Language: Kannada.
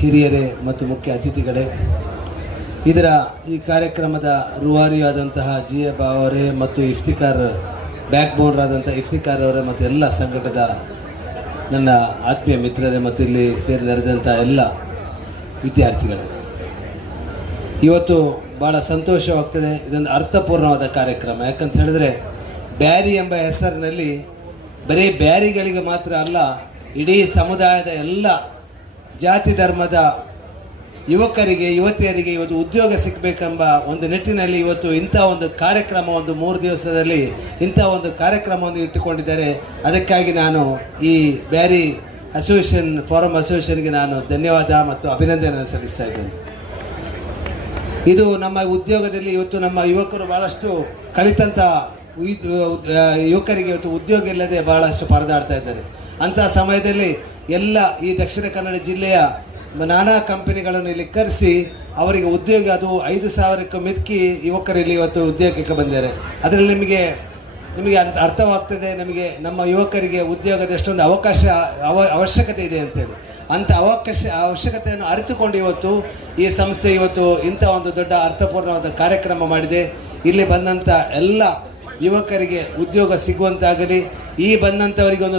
ಹಿರಿಯರೇ ಮತ್ತು ಮುಖ್ಯ ಅತಿಥಿಗಳೇ, ಇದರ ಈ ಕಾರ್ಯಕ್ರಮದ ರೂವಾರಿಯಾದಂತಹ ಜಿ ಎ ಬಾವ್ ಅವರೇ ಮತ್ತು ಇಫ್ತಿಕಾರ್ ಬ್ಯಾಕ್ ಬೋನರಾದಂಥ ಇಫ್ತಿಕಾರ್ ಅವರೇ ಮತ್ತು ಎಲ್ಲ ಸಂಘಟದ ನನ್ನ ಆತ್ಮೀಯ ಮಿತ್ರರೇ ಮತ್ತು ಇಲ್ಲಿ ಸೇರಿ ನೆರೆದಂಥ ಎಲ್ಲ ವಿದ್ಯಾರ್ಥಿಗಳೇ, ಇವತ್ತು ಭಾಳ ಸಂತೋಷವಾಗ್ತದೆ. ಇದೊಂದು ಅರ್ಥಪೂರ್ಣವಾದ ಕಾರ್ಯಕ್ರಮ. ಯಾಕಂತ ಹೇಳಿದ್ರೆ ಬ್ಯಾರಿ ಎಂಬ ಹೆಸರಿನಲ್ಲಿ ಬರೀ ಬ್ಯಾರಿಗಳಿಗೆ ಮಾತ್ರ ಅಲ್ಲ, ಇಡೀ ಸಮುದಾಯದ ಎಲ್ಲ ಜಾತಿ ಧರ್ಮದ ಯುವಕರಿಗೆ ಯುವತಿಯರಿಗೆ ಇವತ್ತು ಉದ್ಯೋಗ ಸಿಗಬೇಕೆಂಬ ಒಂದು ನಿಟ್ಟಿನಲ್ಲಿ ಇವತ್ತು ಇಂಥ ಒಂದು ಕಾರ್ಯಕ್ರಮ, ಒಂದು 3 ದಿವಸದಲ್ಲಿ ಇಂಥ ಒಂದು ಕಾರ್ಯಕ್ರಮವನ್ನು ಇಟ್ಟುಕೊಂಡಿದ್ದಾರೆ. ಅದಕ್ಕಾಗಿ ನಾನು ಈ ಬ್ಯಾರಿ ಅಸೋಸಿಯೇಷನ್ ಫಾರಂ ಅಸೋಸಿಯೇಷನ್ಗೆ ನಾನು ಧನ್ಯವಾದ ಮತ್ತು ಅಭಿನಂದನೆ ಸಲ್ಲಿಸ್ತಾ ಇದ್ದೇನೆ. ಇದು ನಮ್ಮ ಉದ್ಯೋಗದಲ್ಲಿ ಇವತ್ತು ನಮ್ಮ ಯುವಕರು ಭಾಳಷ್ಟು ಕಲಿತಂಥ ಯುವಕರಿಗೆ ಇವತ್ತು ಉದ್ಯೋಗ ಇಲ್ಲದೆ ಭಾಳಷ್ಟು ಪರದಾಡ್ತಾ ಇದ್ದಾರೆ. ಅಂಥ ಸಮಯದಲ್ಲಿ ಎಲ್ಲ ಈ ದಕ್ಷಿಣ ಕನ್ನಡ ಜಿಲ್ಲೆಯ ನಾನಾ ಕಂಪನಿಗಳನ್ನು ಇಲ್ಲಿ ಕರೆಸಿ ಅವರಿಗೆ ಉದ್ಯೋಗ, ಅದು 5,000ಕ್ಕೂ ಮಿಕ್ಕಿ ಯುವಕರು ಇಲ್ಲಿ ಇವತ್ತು ಉದ್ಯೋಗಕ್ಕೆ ಬಂದಿದ್ದಾರೆ. ಅದರಲ್ಲಿ ನಿಮಗೆ ಅರ್ಥವಾಗ್ತದೆ ನಮಗೆ ನಮ್ಮ ಯುವಕರಿಗೆ ಉದ್ಯೋಗದ ಎಷ್ಟೊಂದು ಅವಶ್ಯಕತೆ ಇದೆ ಅಂತೇಳಿ. ಅಂಥ ಅವಶ್ಯಕತೆಯನ್ನು ಅರಿತುಕೊಂಡು ಇವತ್ತು ಈ ಸಂಸ್ಥೆ ಇವತ್ತು ಇಂಥ ಒಂದು ದೊಡ್ಡ ಅರ್ಥಪೂರ್ಣವಾದ ಕಾರ್ಯಕ್ರಮ ಮಾಡಿದೆ. ಇಲ್ಲಿ ಬಂದಂಥ ಎಲ್ಲ ಯುವಕರಿಗೆ ಉದ್ಯೋಗ ಸಿಗುವಂತಾಗಲಿ, ಈ ಬಂದಂಥವರಿಗೆ ಒಂದು